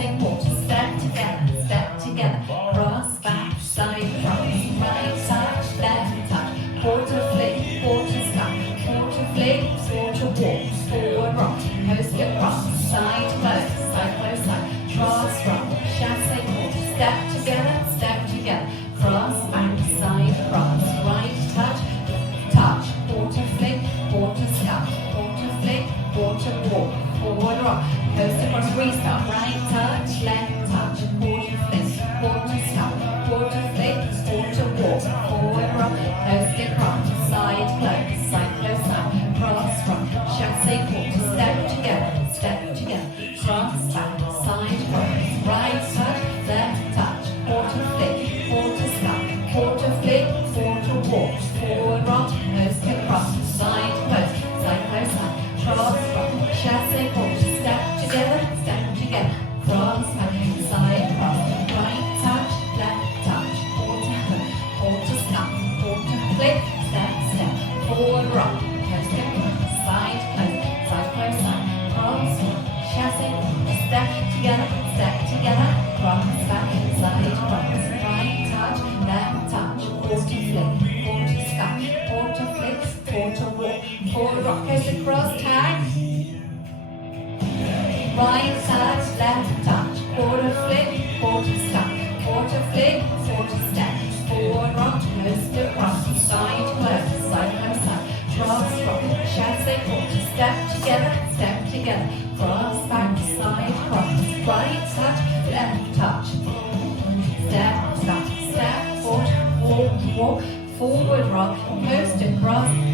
chassé, quarter, step together, cross, back, side, cross, right touch, left touch, quarter flick, quarter stop, quarter flick, quarter walk, forward rock, coast across, side close, side, cross, rock, chassé, quarter, step together, cross, back, side, cross, right touch, quarter flick, quarter stop, quarter flick, quarter walk, forward rock, coast across, restart, right touch, left touch, quarter flick, quarter stop, quarter flick, quarter walk, forward rock, coast across, side close, side, cross rock, chassé, quarter, step together, cross back, side cross, right touch, left touch, quarter flick, quarter stop, quarter flick, quarter walk, forward rock, coast across, side close, cross rock, chassé, quarter, step together, cross back, side cross, right touch, left touch, quarter stop, quarter flick, step, forward rock, coast across, side close, cross rock, chassé, step together, cross back, side cross, right touch, left touch, quarter flick, quarter stop, quarter flick, quarter walk, forward rock, coast across, tag, right touch, left touch, quarter flick, quarter stop, quarter flick, quarter step, forward rock, coast across, side close, cross rock, chassé, quarter, step together, cross back, side cross, right touch, left touch, step, forward, walk, forward rock, coast across,